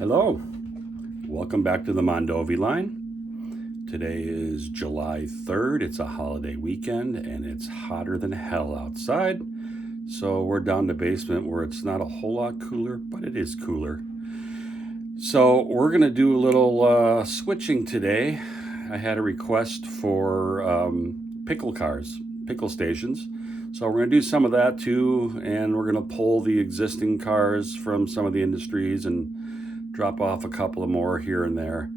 Hello, welcome back to the Mondovi line. Today is July 3rd. It's a holiday weekend and it's hotter than hell outside. So we're down to basement where it's not a whole lot cooler, but it is cooler. So we're gonna do a little switching today. I had a request for pickle cars, pickle stations. So we're gonna do some of that too, and we're gonna pull the existing cars from some of the industries and drop off a couple of more here and there.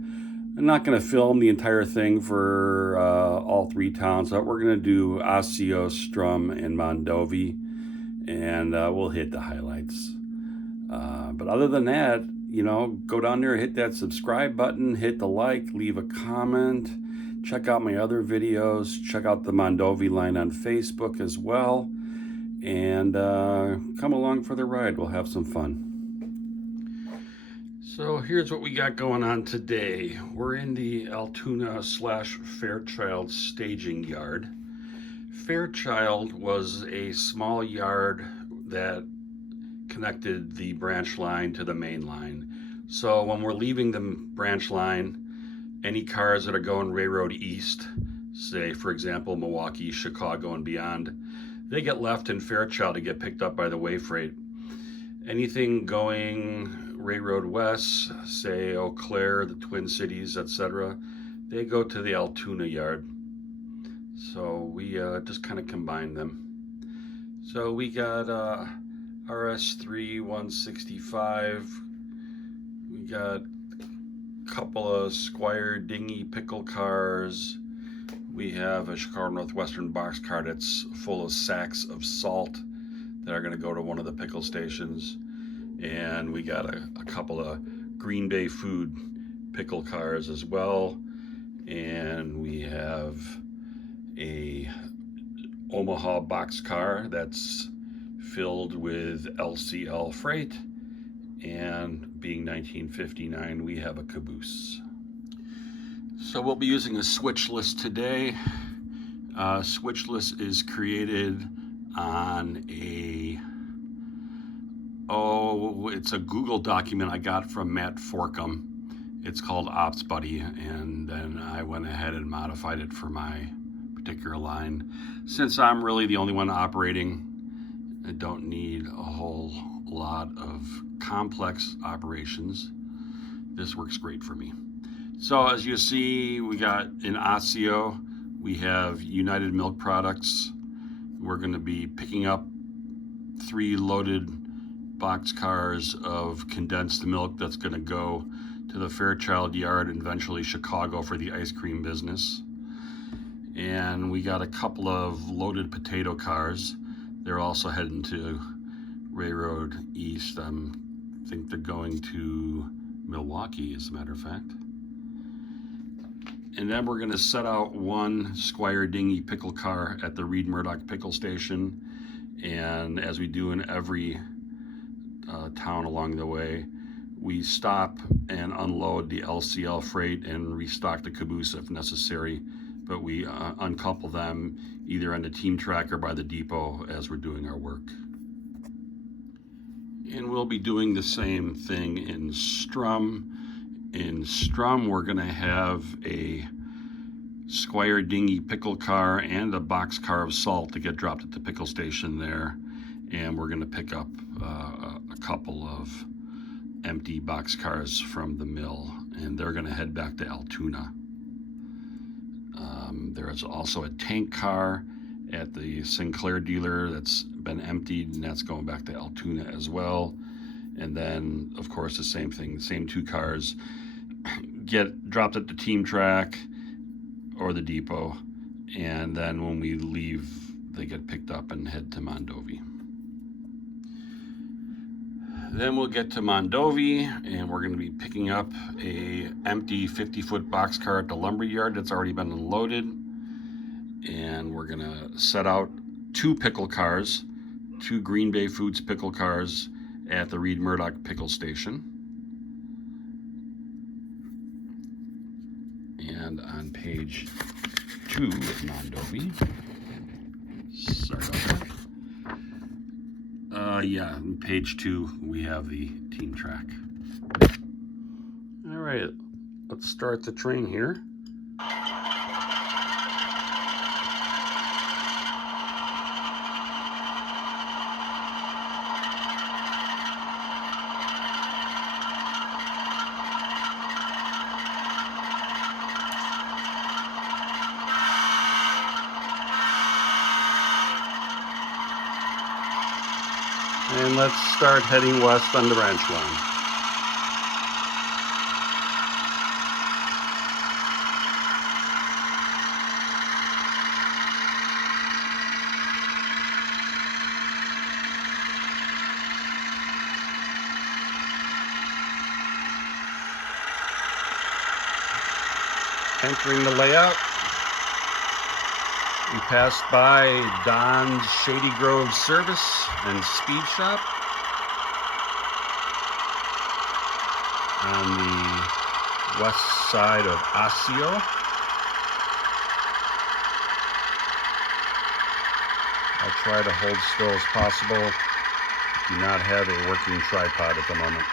I'm not going to film the entire thing for all three towns, but we're going to do Osseo, Strum, and Mondovi, and we'll hit the highlights. But other than that, go down there, hit that subscribe button, hit the like, leave a comment, check out my other videos, check out the Mondovi line on Facebook as well, and come along for the ride. We'll have some fun. So here's what we got going on today. We're in the Altoona / Fairchild staging yard. Fairchild was a small yard that connected the branch line to the main line. So when we're leaving the branch line, any cars that are going railroad east, say for example Milwaukee, Chicago and beyond, they get left in Fairchild to get picked up by the way freight. Anything going railroad west, say Eau Claire, the Twin Cities, etc., they go to the Altoona yard. So we just kind of combine them. So we got RS3 165. We got a couple of Squire dinghy pickle cars. We have a Chicago Northwestern boxcar that's full of sacks of salt that are going to go to one of the pickle stations. And we got a couple of Green Bay food pickle cars as well. And we have a Omaha boxcar that's filled with LCL freight. And being 1959, we have a caboose. So we'll be using a switch list today. Switch list is created on it's a Google document I got from Matt Forkum. It's called Ops Buddy, and then I went ahead and modified it for my particular line. Since I'm really the only one operating, I don't need a whole lot of complex operations. This works great for me. So as you see, we got in Osseo, we have United Milk Products. We're going to be picking up 3 loaded box cars of condensed milk that's going to go to the Fairchild yard and eventually Chicago for the ice cream business. And we got a couple of loaded potato cars. They're also heading to Railroad East. I think they're going to Milwaukee, as a matter of fact. And then we're going to set out one Squire dinghy pickle car at the Reid-Murdoch pickle station. And as we do in every town along the way, we stop and unload the LCL freight and restock the caboose if necessary. But we uncouple them either on the team track or by the depot as we're doing our work. And we'll be doing the same thing in Strum. In Strum, we're going to have a Squire dinghy pickle car and a box car of salt to get dropped at the pickle station there. And we're going to pick up a couple of empty box cars from the mill, and they're going to head back to Altoona. There is also a tank car at the Sinclair dealer that's been emptied, and that's going back to Altoona as well. And then, of course, the same thing, same 2 cars get dropped at the team track or the depot, and then when we leave, they get picked up and head to Mondovi. Then we'll get to Mondovi, and we're going to be picking up a empty 50-foot boxcar at the lumber yard that's already been unloaded. And we're going to set out 2 pickle cars, 2 Green Bay Foods pickle cars at the Reid-Murdoch pickle station. And on page 2 of Mondovi, sorry about that. Yeah, on page 2 we have the team track. All right, let's start the train here. And let's start heading west on the branch line. Entering the layout, we passed by Don's Shady Grove Service and Speed Shop on the west side of Osseo. I'll try to hold still as possible. Do not have a working tripod at the moment.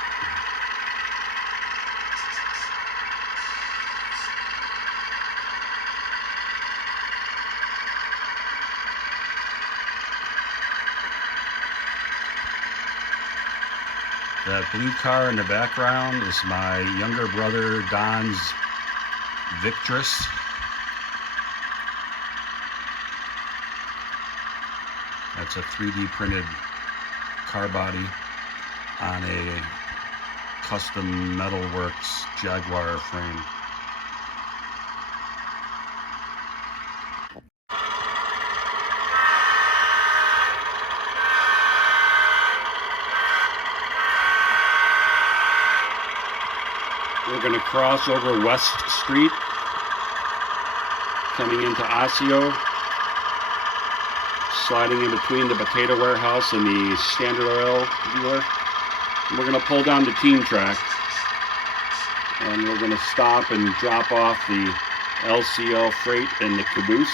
That blue car in the background is my younger brother Don's Victress. That's a 3D printed car body on a custom Metalworks Jaguar frame. We're going to cross over West Street, coming into Osseo, sliding in between the potato warehouse and the Standard Oil dealer. And we're going to pull down the team track, and we're going to stop and drop off the LCL freight and the caboose.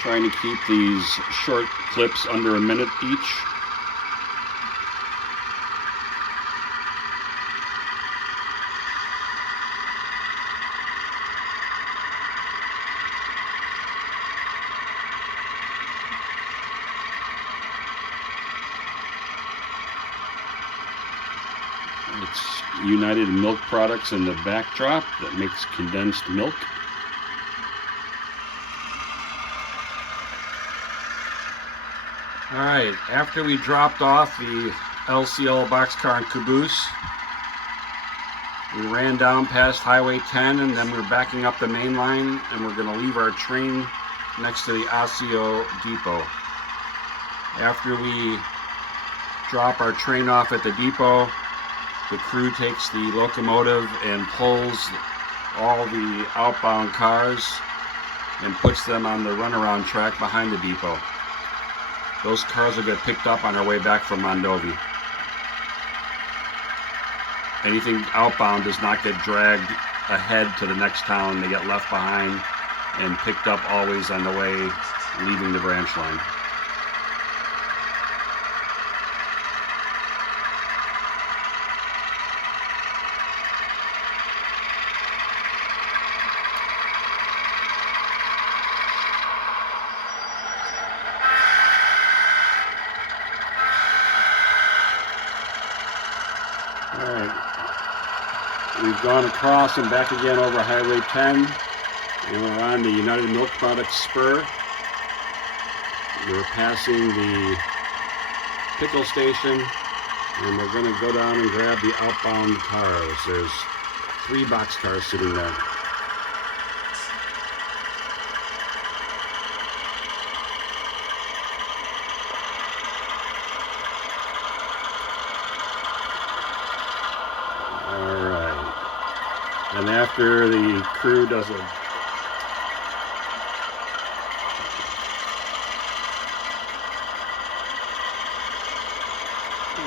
Trying to keep these short clips under a minute each. It's United Milk Products in the backdrop that makes condensed milk. Alright, after we dropped off the LCL boxcar and caboose, we ran down past Highway 10, and then we're backing up the main line, and we're going to leave our train next to the Osseo depot. After we drop our train off at the depot, the crew takes the locomotive and pulls all the outbound cars and puts them on the runaround track behind the depot. Those cars will get picked up on our way back from Mondovi. Anything outbound does not get dragged ahead to the next town. They get left behind and picked up always on the way leaving the branch line. Alright, we've gone across and back again over Highway 10, and we're on the United Milk Products spur. We're passing the Pickle station, and we're going to go down and grab the outbound cars. There's 3 boxcars sitting there. And after the crew does a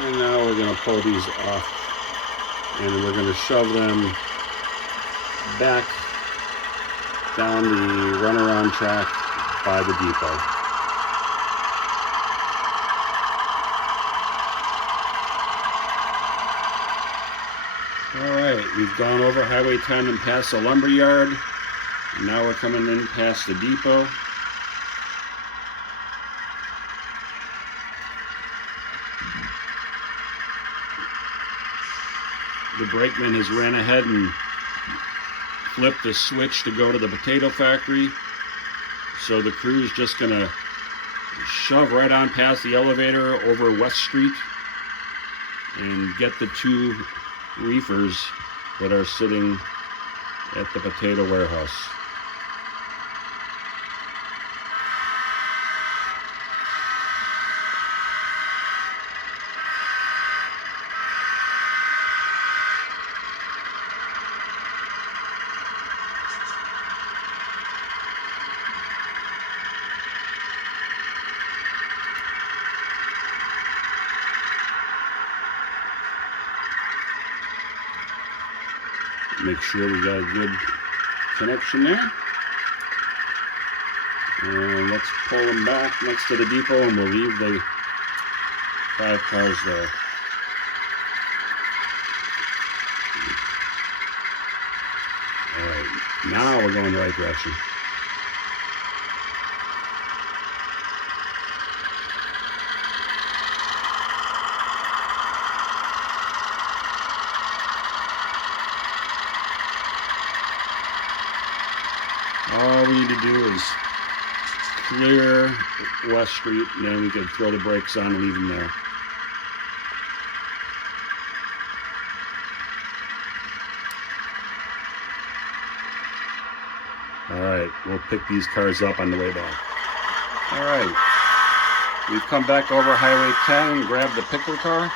and now we're going to pull these off, and we're going to shove them back down the runaround track by the depot. we've gone over Highway 10 and past the lumber yard. And now we're coming in past the depot. The brakeman has ran ahead and flipped the switch to go to the potato factory. So the crew is just gonna shove right on past the elevator over West Street and get the 2 reefers that are sitting at the potato warehouse. Make sure we got a good connection there. And let's pull them back next to the depot and we'll leave the 5 cars there. Alright, now we're going the right direction. All we need to do is clear West Street, and then we can throw the brakes on and leave them there. Alright, we'll pick these cars up on the way back. Alright, we've come back over Highway 10 and grabbed the Pickle car.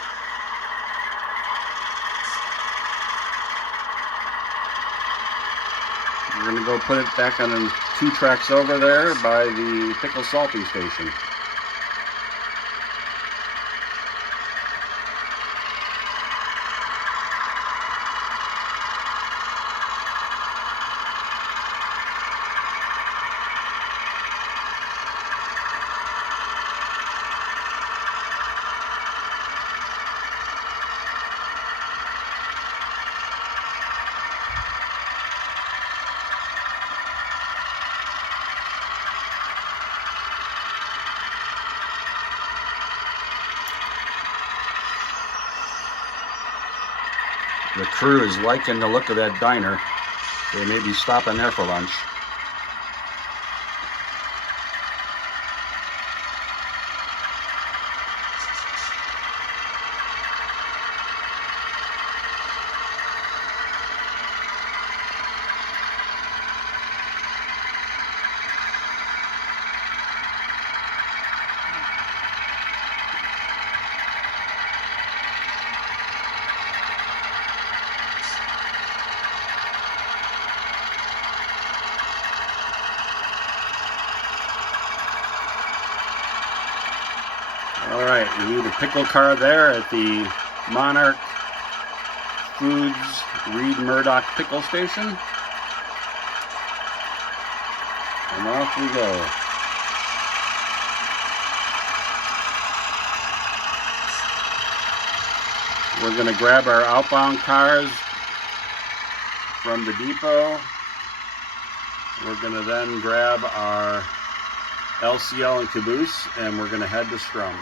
We're going to go put it back on the 2 tracks over there by the Pickle salting station. The crew is liking the look of that diner. They may be stopping there for lunch. Alright, we leave the Pickle car there at the Monarch Foods Reid-Murdoch Pickle Station. And off we go. We're going to grab our outbound cars from the depot. We're going to then grab our LCL and caboose, and we're going to head to Strum.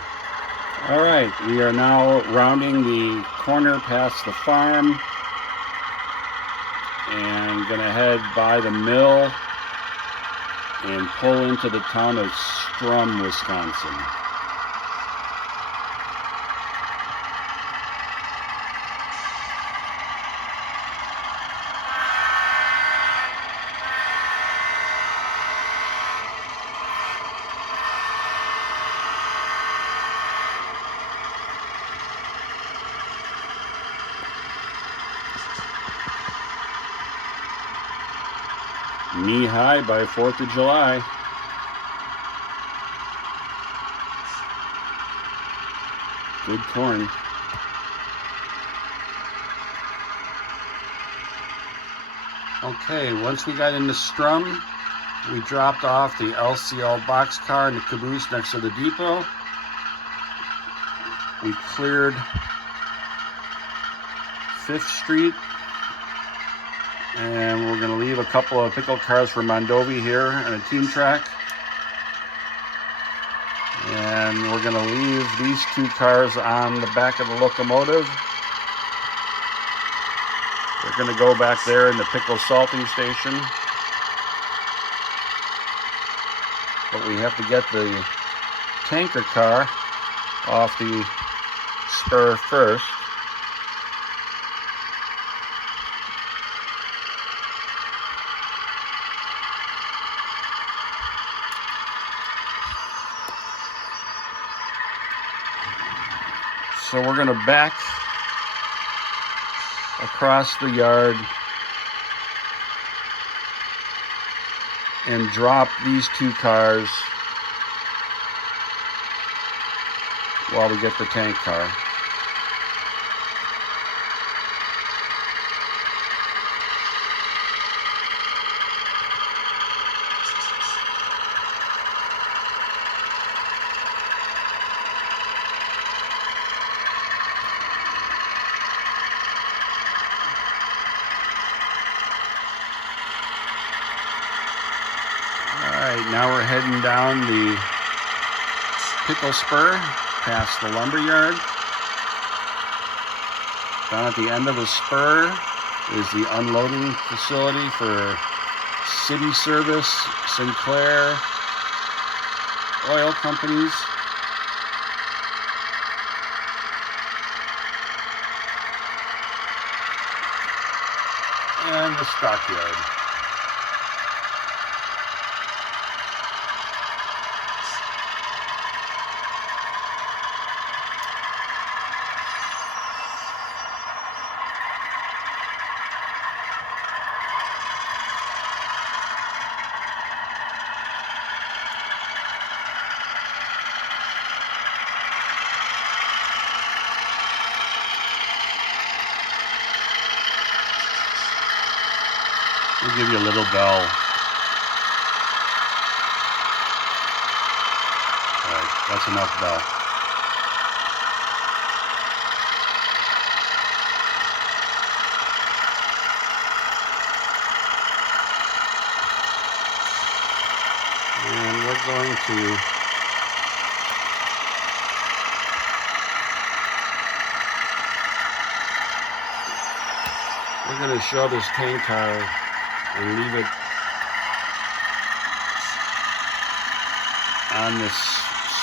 Alright, we are now rounding the corner past the farm and going to head by the mill and pull into the town of Strum, Wisconsin. Knee high by 4th of July. Good corn. Okay, once we got into Strum, we dropped off the LCL boxcar and the caboose next to the depot. We cleared 5th Street And we're going to leave a couple of pickle cars for Mondovi here on a team track. And we're going to leave these 2 cars on the back of the locomotive. They're going to go back there in the pickle salting station. But we have to get the tanker car off the spur first. So we're going to back across the yard and drop these 2 cars while we get the tank car. Alright, now we're heading down the pickle spur past the lumber yard. Down at the end of the spur is the unloading facility for City Service, Sinclair, oil companies. And the stockyard. We'll give you a little bell. All right, that's enough bell. And we're going to show this tank car and leave it on this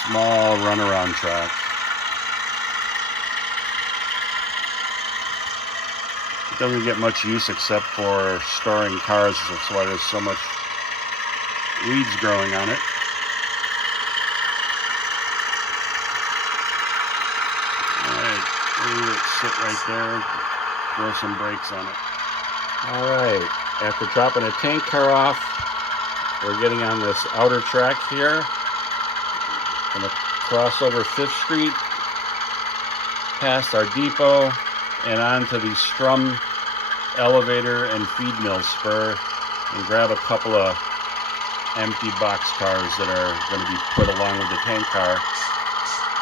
small runaround track. It doesn't get much use except for storing cars, that's why there's so much weeds growing on it. Alright, leave it sit right there, throw some brakes on it. Alright, after dropping a tank car off, we're getting on this outer track here. Gonna cross over 5th Street, past our depot, and onto the Strum elevator and feed mill spur, and grab a couple of empty box cars that are going to be put along with the tank car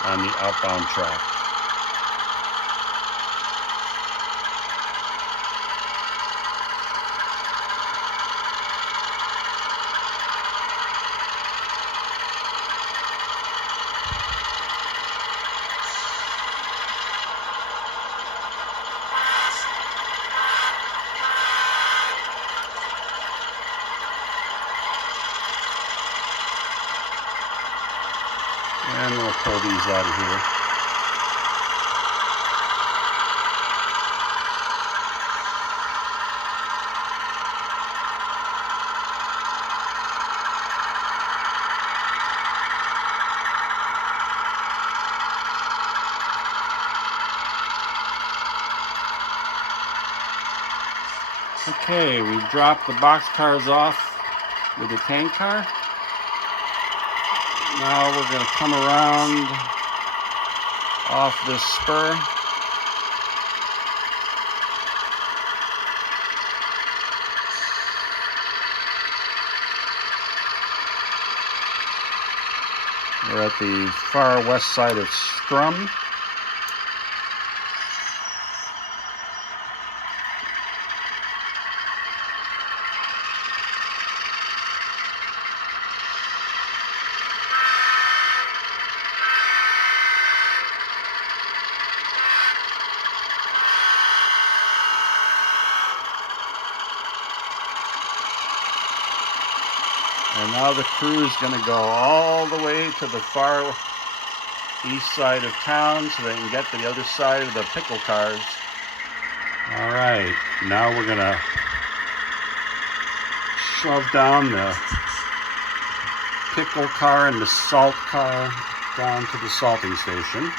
on the outbound track. And we'll pull these out of here. Okay, we've dropped the box cars off with the tank car. Now we're going to come around off this spur. We're at the far west side of Strum. And now the crew is going to go all the way to the far east side of town so they can get to the other side of the pickle cars. All right, now we're going to shove down the pickle car and the salt car down to the salting station.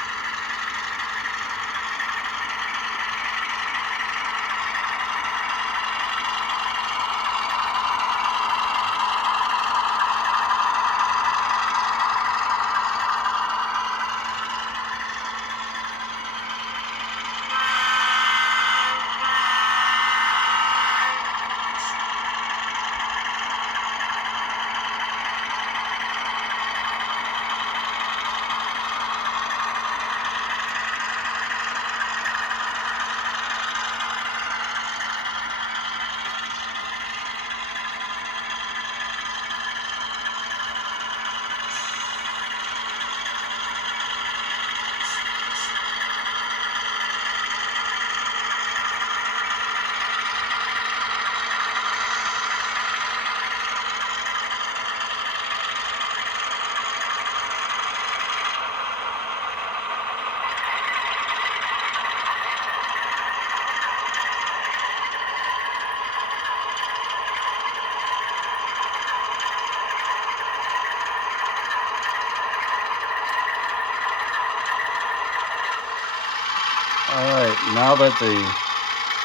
All right, now that the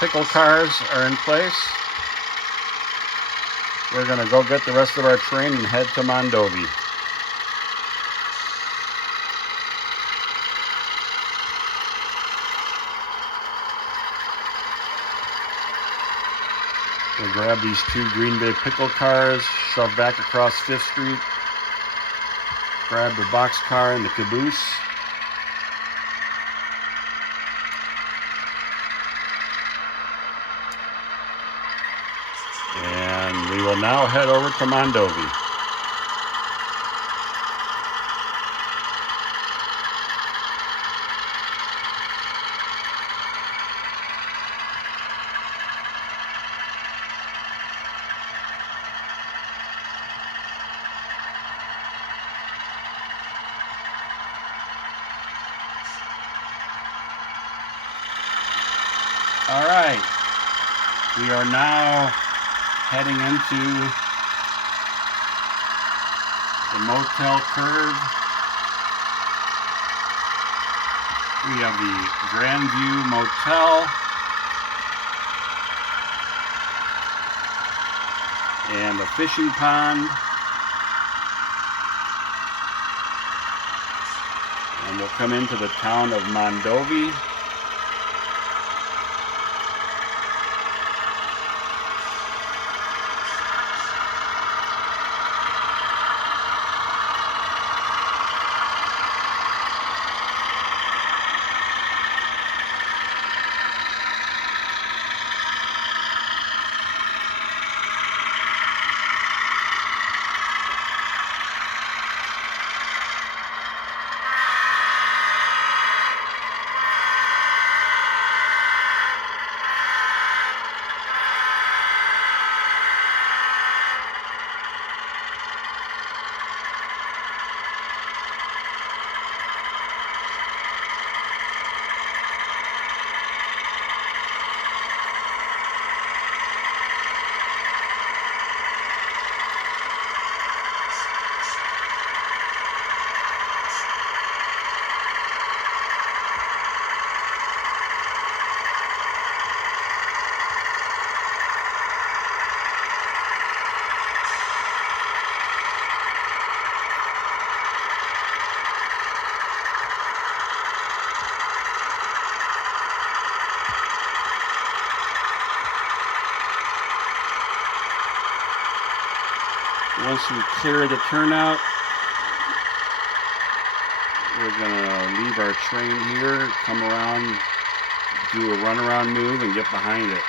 pickle cars are in place, we're going to go get the rest of our train and head to Mondovi. We'll grab these 2 Green Bay pickle cars, shove back across 5th Street, grab the box car and the caboose. And we will now head over to Mondovi. All right, we are now heading into the motel curve. We have the Grandview Motel and a fishing pond. And we'll come into the town of Mondovi. Once we clear the turnout, we're gonna leave our train here, come around, do a runaround move, and get behind it.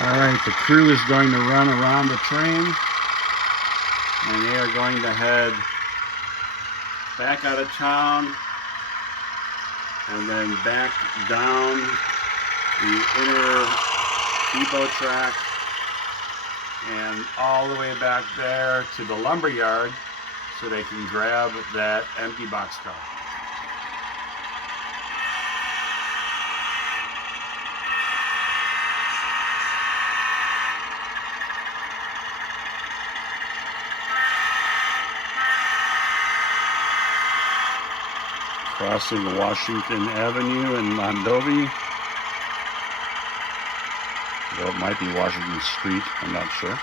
All right, the crew is going to run around the train. and they are going to head back out of town and then back down the inner depot track and all the way back there to the lumber yard so they can grab that empty boxcar. Crossing Washington Avenue in Mondovi. Well, it might be Washington Street, I'm not sure.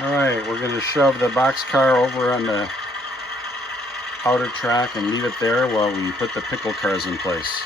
Alright, we're going to shove the boxcar over on the outer track and leave it there while we put the pickle cars in place.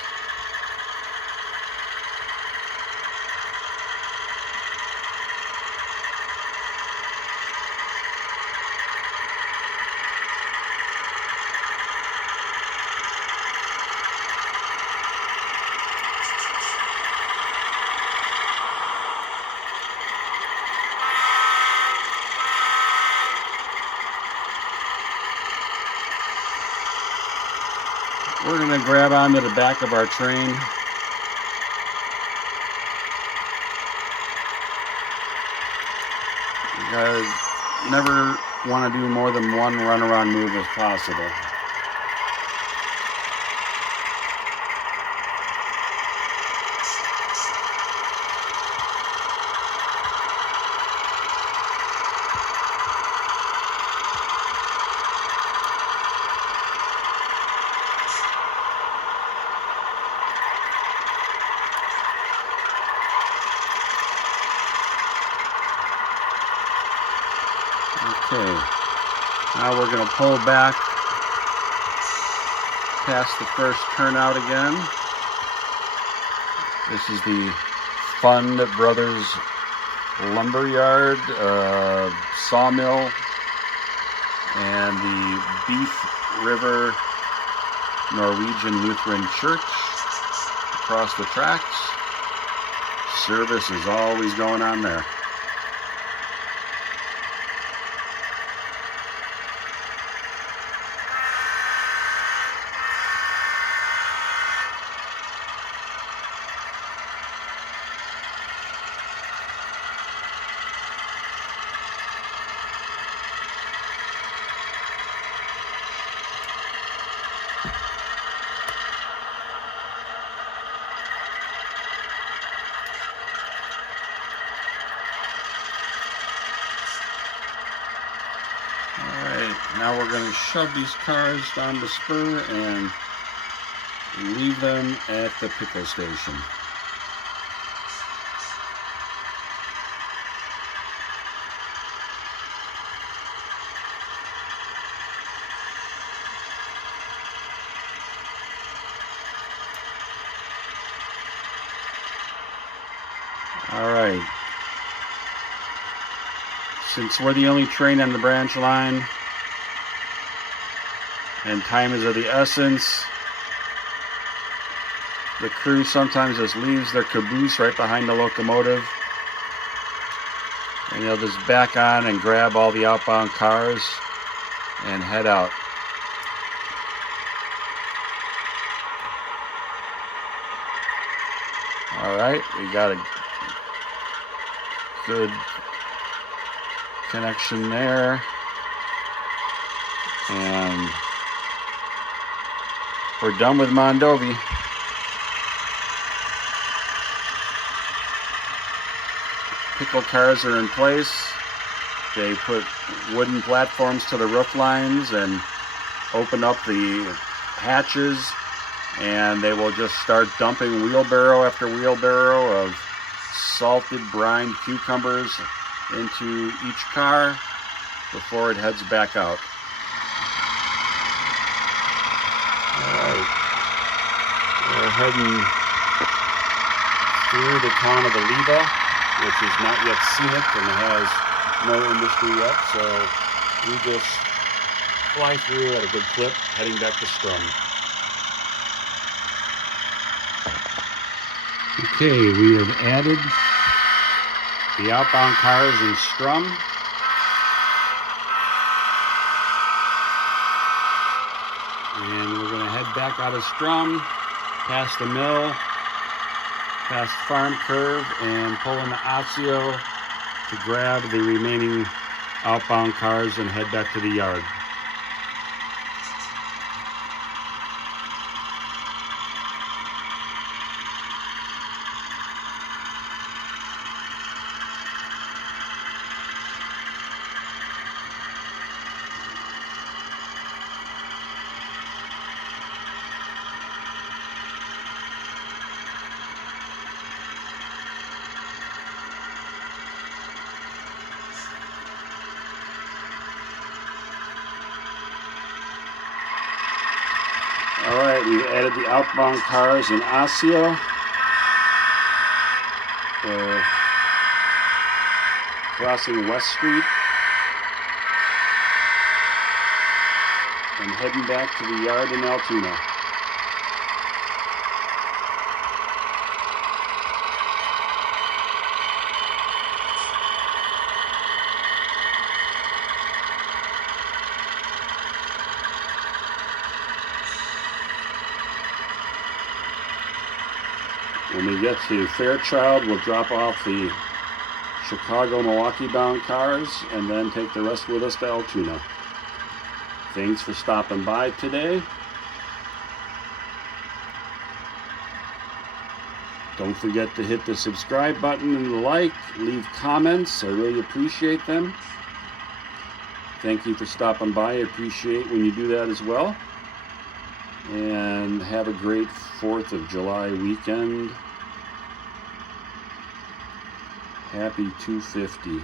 We're going to grab onto the back of our train. You guys never want to do more than one run-around move if possible. Okay, now we're going to pull back past the first turnout again. This is the Fund Brothers Lumberyard, Sawmill, and the Beef River Norwegian Lutheran Church across the tracks. Service is always going on there. Now we're going to shove these cars down the spur and leave them at the pickle station. All right. Since we're the only train on the branch line, and time is of the essence, the crew sometimes just leaves their caboose right behind the locomotive, and they'll just back on and grab all the outbound cars and head out. All right, we got a good connection there, and we're done with Mondovi. Pickle cars are in place. They put wooden platforms to the roof lines and open up the hatches, and they will just start dumping wheelbarrow after wheelbarrow of salted brined cucumbers into each car before it heads back out. Alright, we're heading through the town of Oliva, which is not yet scenic and has no industry yet, so we just fly through at a good clip, heading back to Strum. Okay, we have added the outbound cars in Strum. And we're going to head back out of Strum, past the mill, past Farm Curve, and pull into Osseo to grab the remaining outbound cars and head back to the yard. Alright, we've added the outbound cars in Osseo. We're crossing West Street and heading back to the yard in Altoona. When we get to Fairchild, we'll drop off the Chicago-Milwaukee bound cars and then take the rest with us to Altoona. Thanks for stopping by today. Don't forget to hit the subscribe button and the like, leave comments, I really appreciate them. Thank you for stopping by, I appreciate when you do that as well. And have a great 4th of July weekend. Happy 250.